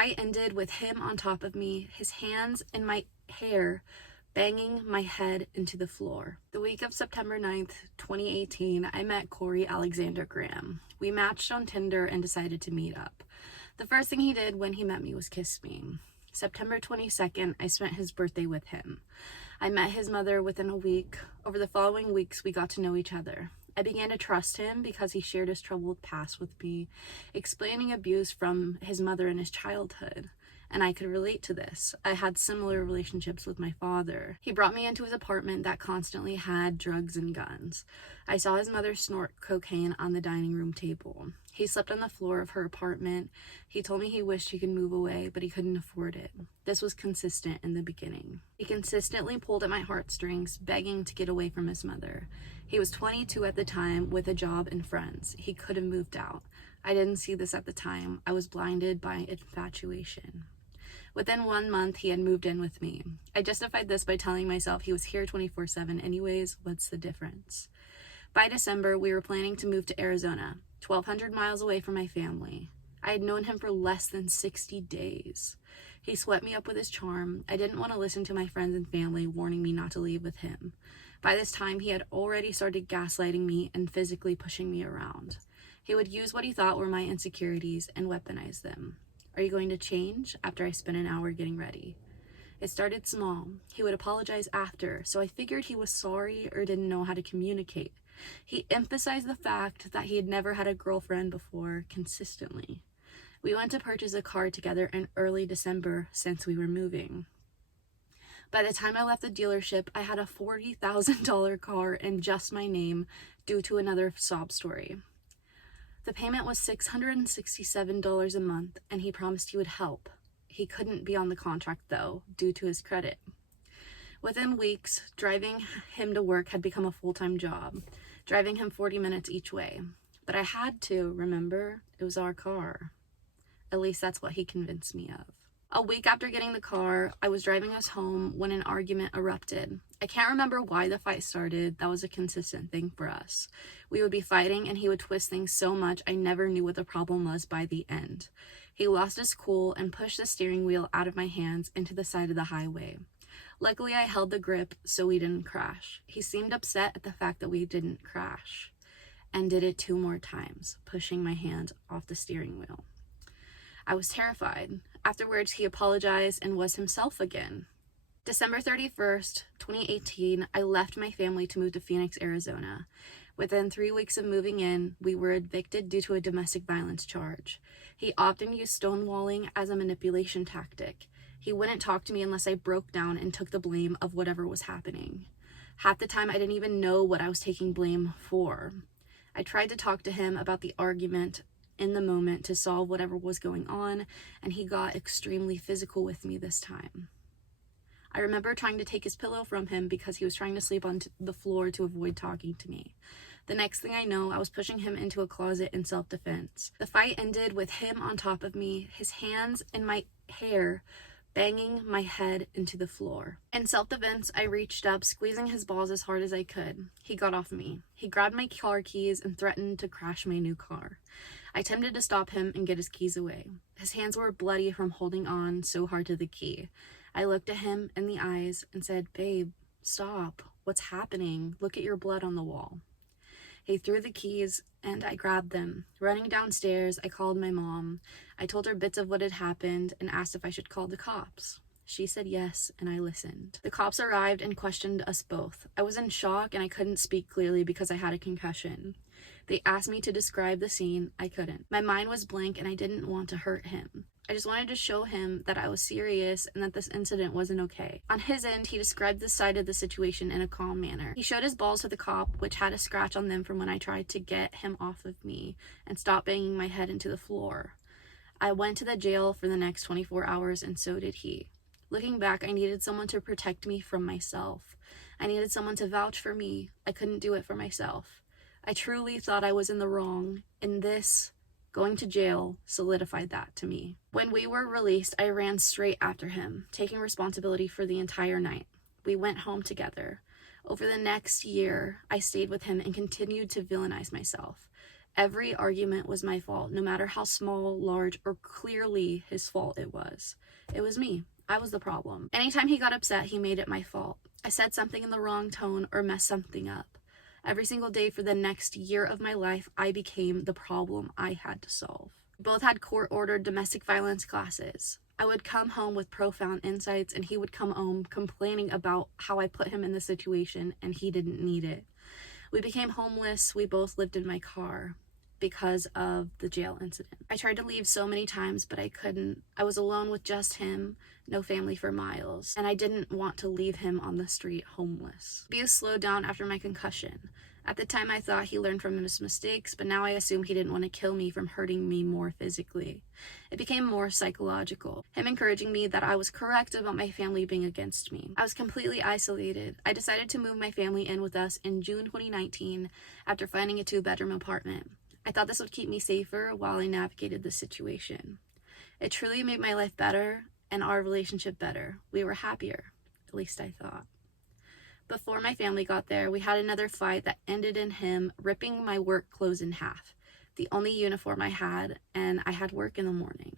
fight ended with him on top of me, his hands in my hair, banging my head into the floor. The week of September 9th, 2018, I met Corey Alexander Graham. We matched on Tinder and decided to meet up. The first thing he did when he met me was kiss me. September 22nd, I spent his birthday with him. I met his mother within a week. Over the following weeks, we got to know each other. I began to trust him because he shared his troubled past with me, explaining abuse from his mother in his childhood. And I could relate to this. I had similar relationships with my father. He brought me into his apartment that constantly had drugs and guns. I saw his mother snort cocaine on the dining room table. He slept on the floor of her apartment. He told me he wished he could move away, but he couldn't afford it. This was consistent in the beginning. He consistently pulled at my heartstrings, begging to get away from his mother. He was 22 at the time with a job and friends. He could have moved out. I didn't see this at the time. I was blinded by infatuation. Within 1 month, he had moved in with me. I justified this by telling myself he was here 24/7 anyways. What's the difference? By December, we were planning to move to Arizona, 1,200 miles away from my family. I had known him for less than 60 days. He swept me up with his charm. I didn't want to listen to my friends and family warning me not to leave with him. By this time, he had already started gaslighting me and physically pushing me around. He would use what he thought were my insecurities and weaponize them. Are you going to change? After I spent an hour getting ready. It started small. He would apologize after, so I figured he was sorry or didn't know how to communicate. He emphasized the fact that he had never had a girlfriend before consistently. We went to purchase a car together in early December since we were moving. By the time I left the dealership, I had a $40,000 car in just my name due to another sob story. The payment was $667 a month, and he promised he would help. He couldn't be on the contract, though, due to his credit. Within weeks, driving him to work had become a full-time job, driving him 40 minutes each way. But I had to, remember, it was our car. At least that's what he convinced me of. A week after getting the car, I was driving us home when an argument erupted. I can't remember why the fight started. That was a consistent thing for us. We would be fighting and he would twist things so much I never knew what the problem was by the end. He lost his cool and pushed the steering wheel out of my hands into the side of the highway. Luckily, I held the grip so we didn't crash. He seemed upset at the fact that we didn't crash and did it 2 more times, pushing my hand off the steering wheel. I was terrified. Afterwards, he apologized and was himself again. December 31st, 2018, I left my family to move to Phoenix, Arizona. Within 3 weeks of moving in, we were evicted due to a domestic violence charge. He often used stonewalling as a manipulation tactic. He wouldn't talk to me unless I broke down and took the blame of whatever was happening. Half the time, I didn't even know what I was taking blame for. I tried to talk to him about the argument in the moment to solve whatever was going on, and he got extremely physical with me this time. I remember trying to take his pillow from him because he was trying to sleep on the floor to avoid talking to me. The next thing I know, I was pushing him into a closet in self-defense. The fight ended with him on top of me, his hands in my hair, banging my head into the floor. In self-defense, I reached up, squeezing his balls as hard as I could. He got off me. He grabbed my car keys and threatened to crash my new car. I attempted to stop him and get his keys away. His hands were bloody from holding on so hard to the key. I looked at him in the eyes and said, "Babe, stop. What's happening? Look at your blood on the wall." He threw the keys and I grabbed them. Running downstairs, I called my mom. I told her bits of what had happened and asked if I should call the cops. She said yes, and I listened. The cops arrived and questioned us both. I was in shock and I couldn't speak clearly because I had a concussion. They asked me to describe the scene. I couldn't. My mind was blank and I didn't want to hurt him. I just wanted to show him that I was serious and that this incident wasn't okay. On his end, he described the side of the situation in a calm manner. He showed his balls to the cop, which had a scratch on them from when I tried to get him off of me and stop banging my head into the floor. I went to the jail for the next 24 hours and so did he. Looking back, I needed someone to protect me from myself. I needed someone to vouch for me. I couldn't do it for myself. I truly thought I was in the wrong, and this, going to jail, solidified that to me. When we were released, I ran straight after him, taking responsibility for the entire night. We went home together. Over the next year, I stayed with him and continued to villainize myself. Every argument was my fault, no matter how small, large, or clearly his fault it was. It was me. I was the problem. Anytime he got upset, he made it my fault. I said something in the wrong tone or messed something up. Every single day for the next year of my life, I became the problem I had to solve. We both had court-ordered domestic violence classes. I would come home with profound insights, and he would come home complaining about how I put him in the situation and he didn't need it. We became homeless. We both lived in my car because of the jail incident. I tried to leave so many times, but I couldn't. I was alone with just him, no family for miles, and I didn't want to leave him on the street homeless. Abuse slowed down after my concussion. At the time, I thought he learned from his mistakes, but now I assume he didn't want to kill me from hurting me more physically. It became more psychological, him encouraging me that I was correct about my family being against me. I was completely isolated. I decided to move my family in with us in June 2019 after finding a 2-bedroom apartment. I thought this would keep me safer while I navigated the situation. It truly made my life better and our relationship better. We were happier, at least I thought. Before my family got there, we had another fight that ended in him ripping my work clothes in half, the only uniform I had, and I had work in the morning.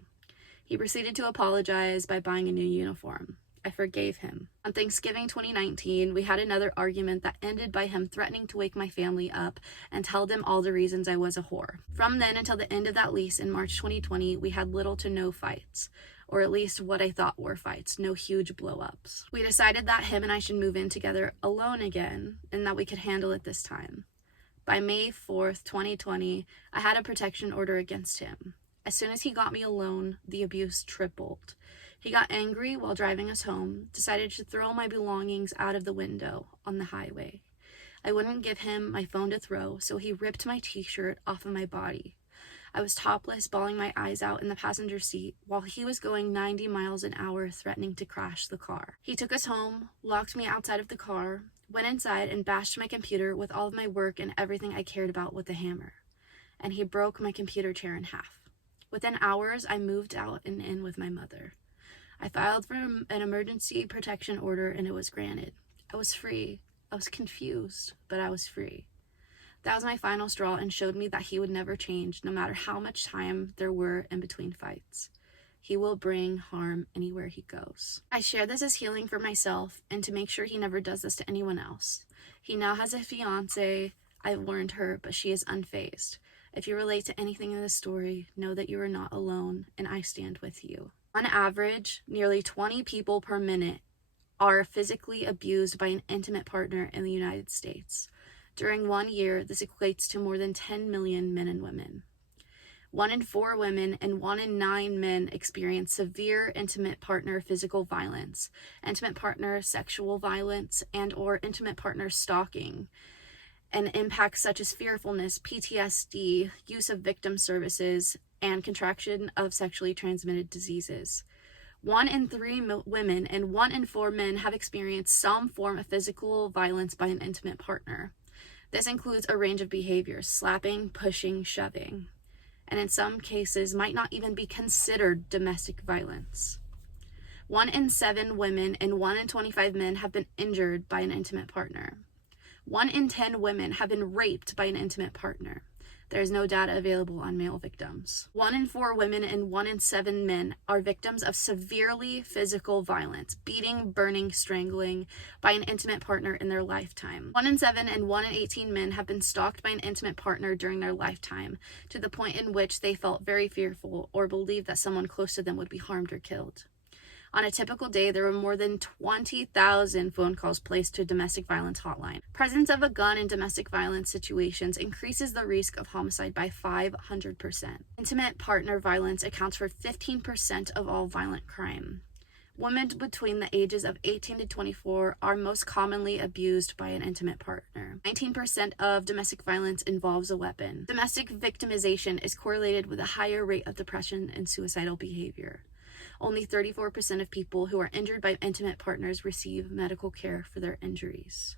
He proceeded to apologize by buying a new uniform. I forgave him. On Thanksgiving 2019, we had another argument that ended by him threatening to wake my family up and tell them all the reasons I was a whore. From then until the end of that lease in March 2020, we had little to no fights, or at least what I thought were fights, no huge blow-ups. We decided that him and I should move in together alone again, and that we could handle it this time. By May 4th, 2020, I had a protection order against him. As soon as he got me alone, the abuse tripled. He got angry while driving us home, decided to throw my belongings out of the window on the highway. I wouldn't give him my phone to throw, so he ripped my t-shirt off of my body. I was topless, bawling my eyes out in the passenger seat, while he was going 90 miles an hour, threatening to crash the car. He took us home, locked me outside of the car, went inside and bashed my computer with all of my work and everything I cared about with a hammer. And he broke my computer chair in half. Within hours, I moved out and in with my mother. I filed for an emergency protection order and it was granted. I was free. I was confused, but I was free. That was my final straw and showed me that he would never change, no matter how much time there were in between fights. He will bring harm anywhere he goes. I share this as healing for myself and to make sure he never does this to anyone else. He now has a fiance. I've warned her, but she is unfazed. If you relate to anything in this story, know that you are not alone and I stand with you. On average, nearly 20 people per minute are physically abused by an intimate partner in the United States. During 1 year, this equates to more than 10 million men and women. 1 in 4 women and 1 in 9 men experience severe intimate partner physical violence, intimate partner sexual violence, and or intimate partner stalking, and impacts such as fearfulness, PTSD, use of victim services, and contraction of sexually transmitted diseases. 1 in 3 women and 1 in 4 men have experienced some form of physical violence by an intimate partner. This includes a range of behaviors: slapping, pushing, shoving, and in some cases might not even be considered domestic violence. 1 in 7 women and 1 in 25 men have been injured by an intimate partner. 1 in 10 women have been raped by an intimate partner. There is no data available on male victims. 1 in 4 women and 1 in 7 men are victims of severely physical violence, beating, burning, strangling by an intimate partner in their lifetime. 1 in 7 and 1 in 18 men have been stalked by an intimate partner during their lifetime, to the point in which they felt very fearful or believed that someone close to them would be harmed or killed. On a typical day, there were more than 20,000 phone calls placed to domestic violence hotline. Presence of a gun in domestic violence situations increases the risk of homicide by 500%. Intimate partner violence accounts for 15% of all violent crime. Women between the ages of 18 to 24 are most commonly abused by an intimate partner. 19% of domestic violence involves a weapon. Domestic victimization is correlated with a higher rate of depression and suicidal behavior. Only 34% of people who are injured by intimate partners receive medical care for their injuries.